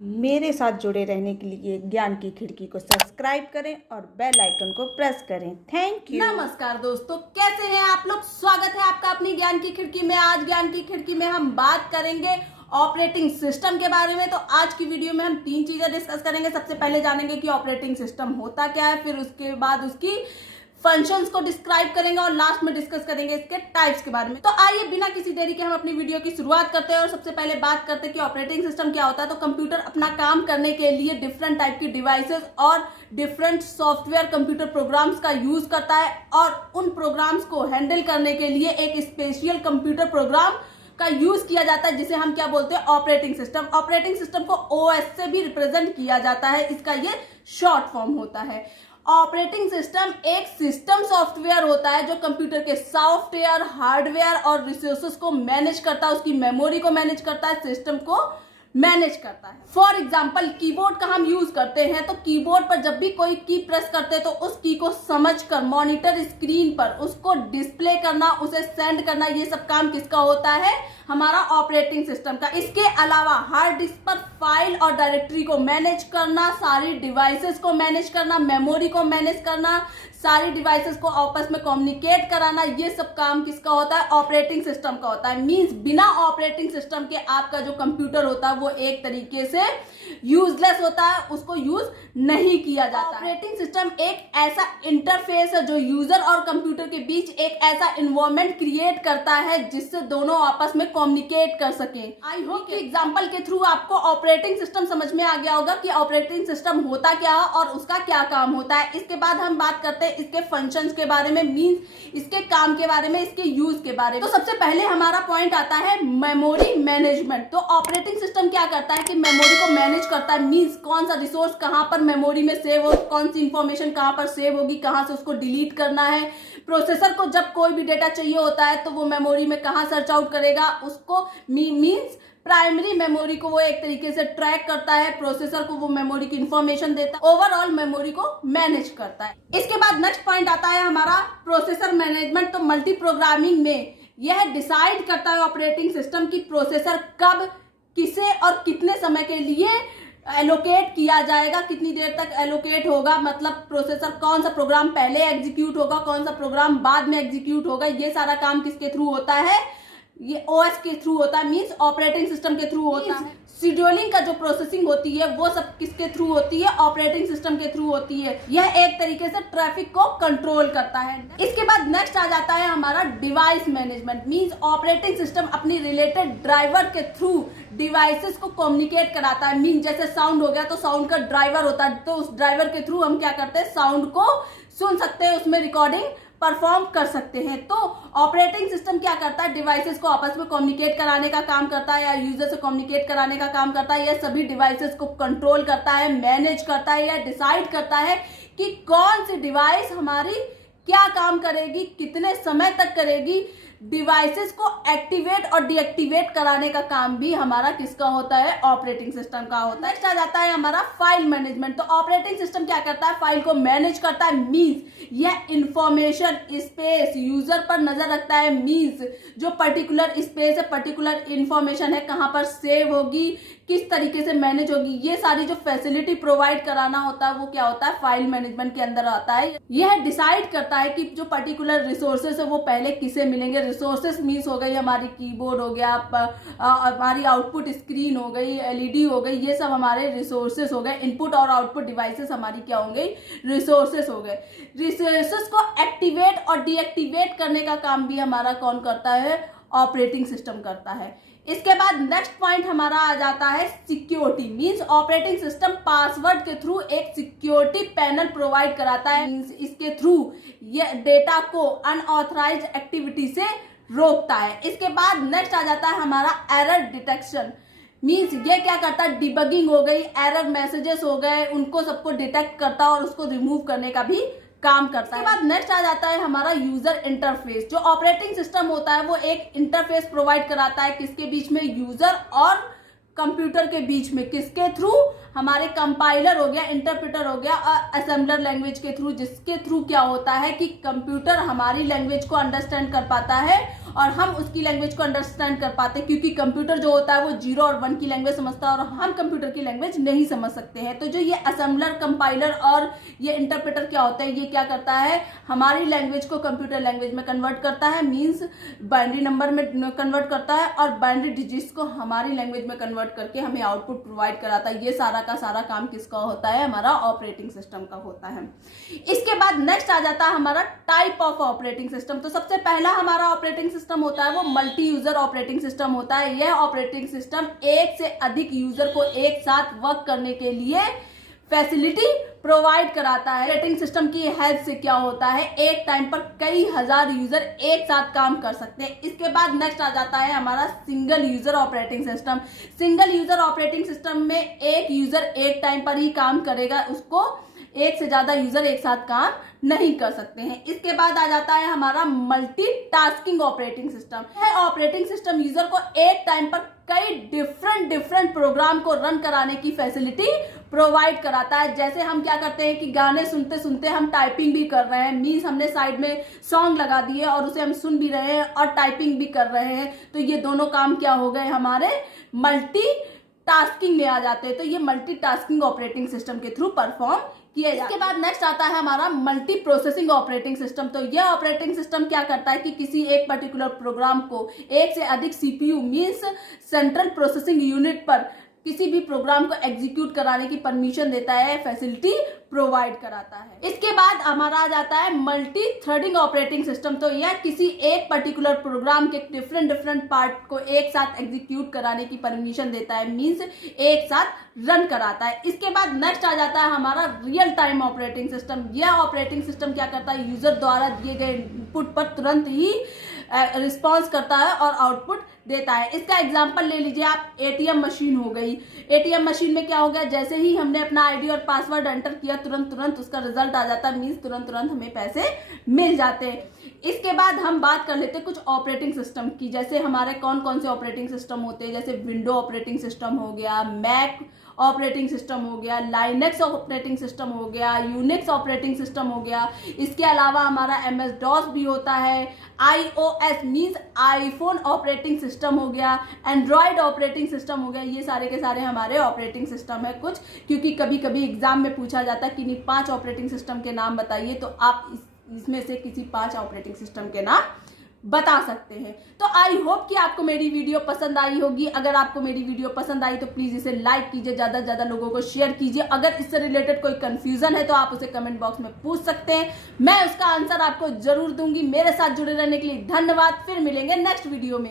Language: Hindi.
मेरे साथ जुड़े रहने के लिए ज्ञान की खिड़की को सब्सक्राइब करें और बेल आइकन को प्रेस करें। Thank you. नमस्कार दोस्तों, कैसे हैं आप लोग। स्वागत है आपका अपनी ज्ञान की खिड़की में। आज ज्ञान की खिड़की में हम बात करेंगे ऑपरेटिंग सिस्टम के बारे में। तो आज की वीडियो में हम 3 चीजें डिस्कस करेंगे। सबसे पहले जानेंगे कि ऑपरेटिंग सिस्टम होता क्या है, फिर उसके बाद उसकी फंक्शंस को डिस्क्राइब करेंगे और लास्ट में डिस्कस करेंगे इसके टाइप्स के बारे में। तो आइए बिना किसी देरी के हम अपनी वीडियो की शुरुआत करते हैं और सबसे पहले बात करते हैं कि ऑपरेटिंग सिस्टम क्या होता है। तो कंप्यूटर अपना काम करने के लिए डिफरेंट टाइप की डिवाइसेस और डिफरेंट सॉफ्टवेयर कंप्यूटर प्रोग्राम्स का यूज करता है और उन प्रोग्राम्स को हैंडल करने के लिए एक स्पेशल कंप्यूटर प्रोग्राम का यूज किया जाता है जिसे हम क्या बोलते हैं, ऑपरेटिंग सिस्टम। ऑपरेटिंग सिस्टम को ओएस से भी रिप्रेजेंट किया जाता है, इसका ये शॉर्ट फॉर्म होता है। ऑपरेटिंग सिस्टम एक सिस्टम सॉफ्टवेयर होता है जो कंप्यूटर के सॉफ्टवेयर, हार्डवेयर और रिसोर्सेज को मैनेज करता है, उसकी मेमोरी को मैनेज करता है, सिस्टम को मैनेज करता है। फॉर एग्जाम्पल, कीबोर्ड का हम यूज करते हैं तो कीबोर्ड पर जब भी कोई की प्रेस करते हैं तो उस की को समझकर मॉनिटर स्क्रीन पर उसको डिस्प्ले करना, उसे सेंड करना, ये सब काम किसका होता है, हमारा ऑपरेटिंग सिस्टम का। इसके अलावा हार्ड डिस्क पर फाइल और डायरेक्टरी को मैनेज करना, सारी डिवाइसेस को मैनेज करना, मेमोरी को मैनेज करना, सारी डिवाइसेस को आपस में कम्युनिकेट कराना, ये सब काम किसका होता है, ऑपरेटिंग सिस्टम का होता है। मींस बिना ऑपरेटिंग सिस्टम के आपका जो कंप्यूटर होता है वो एक तरीके से यूजलेस होता है, उसको यूज नहीं किया जाता। ऑपरेटिंग सिस्टम एक ऐसा इंटरफेस है जो यूजर और कंप्यूटर के बीच एक ऐसा एनवायरनमेंट क्रिएट करता है जिससे दोनों आपस में कम्युनिकेट कर सके। आई होप कि एग्जांपल के थ्रू आपको ऑपरेटिंग सिस्टम समझ में आ गया होगा कि ऑपरेटिंग सिस्टम होता क्या है और उसका क्या काम होता है। इसके बाद हम बात करते हैं इसके फंक्शंस के बारे में, मींस इसके काम के बारे में, इसके यूज के बारे में। तो सबसे पहले हमारा पॉइंट आता है मेमोरी मैनेजमेंट। तो ऑपरेटिंग सिस्टम क्या करता है कि मेमोरी को मैनेज करता है, मींस कौन सा रिसोर्स कहां पर मेमोरी में सेव हो, कौन सी इंफॉर्मेशन कहां पर सेव होगी, कहां से उसको डिलीट करना है। प्रोसेसर को जब कोई भी डेटा चाहिए होता है तो वो मेमोरी में कहां सर्च आउट करेगा, उसको मींस प्राइमरी मेमोरी को वो एक तरीके से ट्रैक करता है, प्रोसेसर को वो मेमोरी की इंफॉर्मेशन देता है, ओवरऑल मेमोरी को मैनेज करता है। इसके बाद नेक्स्ट पॉइंट आता है हमारा प्रोसेसर मैनेजमेंट। तो मल्टी प्रोग्रामिंग में यह डिसाइड करता है ऑपरेटिंग सिस्टम की प्रोसेसर कब, किसे और कितने समय के लिए एलोकेट किया जाएगा, कितनी देर तक एलोकेट होगा, मतलब प्रोसेसर कौन सा प्रोग्राम पहले एग्जीक्यूट होगा, कौन सा प्रोग्राम बाद में एग्जीक्यूट होगा। ये सारा काम किसके थ्रू होता है, ये ओएस के थ्रू होता है, मींस ऑपरेटिंग सिस्टम के थ्रू होता है। शेड्यूलिंग का जो प्रोसेसिंग होती है वो सब किसके थ्रू होती है, ऑपरेटिंग सिस्टम के थ्रू होती है। यह एक तरीके से ट्रैफिक को कंट्रोल करता है। इसके बाद नेक्स्ट आ जाता है हमारा device management. Means operating system अपनी रिलेटेड ड्राइवर के थ्रू डिवाइसेस को कम्युनिकेट कराता है। मींस जैसे साउंड हो गया तो साउंड का ड्राइवर होता है, तो उस ड्राइवर के थ्रू हम क्या करते हैं, साउंड को सुन सकते हैं, उसमें रिकॉर्डिंग परफॉर्म कर सकते हैं। तो ऑपरेटिंग सिस्टम क्या करता है, डिवाइसेस को आपस में कम्युनिकेट कराने का काम करता है या यूजर से कम्युनिकेट कराने का काम करता है। यह सभी डिवाइसेस को कंट्रोल करता है, मैनेज करता है या डिसाइड करता है कि कौन सी डिवाइस हमारी क्या काम करेगी, कितने समय तक करेगी। डिवाइसेस को एक्टिवेट और डीएक्टिवेट कराने का काम भी हमारा किसका होता है, ऑपरेटिंग सिस्टम का होता है। नेक्स्ट आ जाता है हमारा फाइल मैनेजमेंट। तो ऑपरेटिंग सिस्टम क्या करता है, फाइल को मैनेज करता है, मींस यह इंफॉर्मेशन स्पेस यूजर पर नजर रखता है। मींस जो पर्टिकुलर स्पेस है, पर्टिकुलर इंफॉर्मेशन है, कहां पर सेव होगी, किस तरीके से मैनेज होगी, ये सारी जो फैसिलिटी प्रोवाइड कराना होता है वो क्या होता है, फाइल मैनेजमेंट के अंदर आता है। यह डिसाइड करता है कि जो पर्टिकुलर रिसोर्सेस है वो पहले किसे मिलेंगे। रिसोर्सेस मींस हो गई हमारी कीबोर्ड हो गया, हमारी आउटपुट स्क्रीन हो गई, एलईडी हो गई, ये सब हमारे रिसोर्सेस हो गए। इनपुट और आउटपुट डिवाइसेस हमारी क्या हो गई, रिसोर्सेस हो गए। रिसोर्सेस को एक्टिवेट और डीएक्टिवेट करने का काम भी हमारा कौन करता है, ऑपरेटिंग सिस्टम करता है। इसके बाद नेक्स्ट पॉइंट हमारा आ जाता है security. Means operating system password के थ्रू एक सिक्योरिटी पैनल प्रोवाइड कराता है। मींस इसके थ्रू ये डेटा को अनऑथराइज्ड एक्टिविटी से रोकता है। इसके बाद नेक्स्ट आ जाता है हमारा एरर डिटेक्शन। मींस ये क्या करता है, डिबगिंग हो गई, एरर मैसेजेस हो गए, उनको सबको डिटेक्ट करता है और उसको रिमूव करने का भी काम करता है। इसके बाद नेक्स्ट आ जाता है हमारा यूजर इंटरफेस। जो ऑपरेटिंग सिस्टम होता है वो एक इंटरफेस प्रोवाइड कराता है, किसके बीच में, यूजर और कंप्यूटर के बीच में, किसके थ्रू, हमारे कंपाइलर हो गया, इंटरप्रेटर हो गया और असेंबलर लैंग्वेज के थ्रू, जिसके थ्रू क्या होता है कि कंप्यूटर हमारी लैंग्वेज को अंडरस्टैंड कर पाता है और हम उसकी लैंग्वेज को अंडरस्टैंड कर पाते हैं, क्योंकि कंप्यूटर जो होता है वो 0 और 1 की लैंग्वेज समझता है और हम कंप्यूटर की लैंग्वेज नहीं समझ सकते हैं। तो जो ये असेंबलर, कंपाइलर और ये इंटरप्रेटर क्या होता है, ये क्या करता है, हमारी लैंग्वेज को कंप्यूटर लैंग्वेज में कन्वर्ट करता है, मीन्स बाइनरी नंबर में कन्वर्ट करता है और बाइनरी डिजिट्स को हमारी लैंग्वेज में कन्वर्ट करके हमें आउटपुट प्रोवाइड कराता है। ये सारा का सारा काम किसका होता है, हमारा ऑपरेटिंग सिस्टम का होता है। इसके बाद नेक्स्ट आ जाता है हमारा टाइप ऑफ ऑपरेटिंग सिस्टम। तो सबसे पहला हमारा ऑपरेटिंग सिस्टम होता है वो मल्टी यूजर ऑपरेटिंग सिस्टम होता है। यह ऑपरेटिंग सिस्टम एक से अधिक यूजर को एक साथ वर्क करने के लिए फैसिलिटी प्रोवाइड कराता है। ऑपरेटिंग सिस्टम की हेल्प से क्या होता है, एक टाइम पर कई हजार यूजर एक साथ काम कर सकते हैं। इसके बाद नेक्स्ट आ जाता है हमारा single user operating system. Single user operating system में एक यूजर एक टाइम पर ही काम करेगा, उसको एक से ज्यादा यूजर एक साथ काम नहीं कर सकते हैं। इसके बाद आ जाता है हमारा मल्टीटास्किंग ऑपरेटिंग सिस्टम। यह ऑपरेटिंग सिस्टम यूजर को एक टाइम पर कई डिफरेंट प्रोग्राम को रन कराने की फैसिलिटी प्रोवाइड कराता है। जैसे हम क्या करते हैं कि गाने सुनते सुनते हम टाइपिंग भी कर रहे हैं, मीन्स हमने साइड में सॉन्ग लगा दिए और उसे हम सुन भी रहे हैं और टाइपिंग भी कर रहे हैं। तो ये दोनों काम क्या हो गए, हमारे मल्टीटास्किंग में आ जाते हैं। तो ये मल्टीटास्किंग ऑपरेटिंग सिस्टम के थ्रू परफॉर्म किया जाता है। इसके बाद नेक्स्ट आता है हमारा मल्टी प्रोसेसिंग ऑपरेटिंग सिस्टम। तो यह ऑपरेटिंग सिस्टम क्या करता है कि किसी एक पर्टिकुलर प्रोग्राम को एक से अधिक CPU means central processing unit पर किसी भी प्रोग्राम को एग्जीक्यूट कराने की परमिशन देता है, फैसिलिटी प्रोवाइड कराता है। इसके बाद हमारा आ जाता है मल्टी थ्रेडिंग ऑपरेटिंग सिस्टम। तो यह किसी एक पर्टिकुलर प्रोग्राम के डिफरेंट पार्ट को एक साथ एग्जीक्यूट कराने की परमिशन देता है, मीन्स एक साथ रन कराता है। इसके बाद नेक्स्ट आ जाता है हमारा रियल टाइम ऑपरेटिंग सिस्टम। यह ऑपरेटिंग सिस्टम क्या करता है, यूजर द्वारा दिए गए इनपुट पर तुरंत ही रिस्पॉन्स करता है और आउटपुट देता है। इसका एग्जांपल ले लीजिए आप, एटीएम मशीन हो गई। एटीएम मशीन में क्या हो गया, जैसे ही हमने अपना आईडी और पासवर्ड एंटर किया तुरंत उसका रिजल्ट आ जाता है, मीन्स तुरंत हमें पैसे मिल जाते हैं। इसके बाद हम बात कर लेते हैं कुछ ऑपरेटिंग सिस्टम की, जैसे हमारे कौन कौन से ऑपरेटिंग सिस्टम होते हैं। जैसे विंडो ऑपरेटिंग सिस्टम हो गया, मैक ऑपरेटिंग सिस्टम हो गया, लाइनेक्स ऑपरेटिंग सिस्टम हो गया, यूनिक्स ऑपरेटिंग सिस्टम हो गया। इसके अलावा हमारा MS DOS भी होता है, iOS means iPhone operating system हो गया, एंड्रॉयड ऑपरेटिंग सिस्टम हो गया। ये सारे के सारे हमारे ऑपरेटिंग सिस्टम है कुछ, क्योंकि कभी कभी एग्जाम में पूछा जाता है कि 5 ऑपरेटिंग सिस्टम के नाम बताइए, तो आप इसमें से किसी 5 ऑपरेटिंग सिस्टम के नाम बता सकते हैं। तो आई होप कि आपको मेरी वीडियो पसंद आई होगी। अगर आपको मेरी वीडियो पसंद आई तो प्लीज इसे लाइक कीजिए, ज्यादा से ज्यादा लोगों को शेयर कीजिए। अगर इससे रिलेटेड कोई कंफ्यूजन है तो आप उसे कमेंट बॉक्स में पूछ सकते हैं, मैं उसका आंसर आपको जरूर दूंगी। मेरे साथ जुड़े रहने के लिए धन्यवाद। फिर मिलेंगे नेक्स्ट वीडियो में।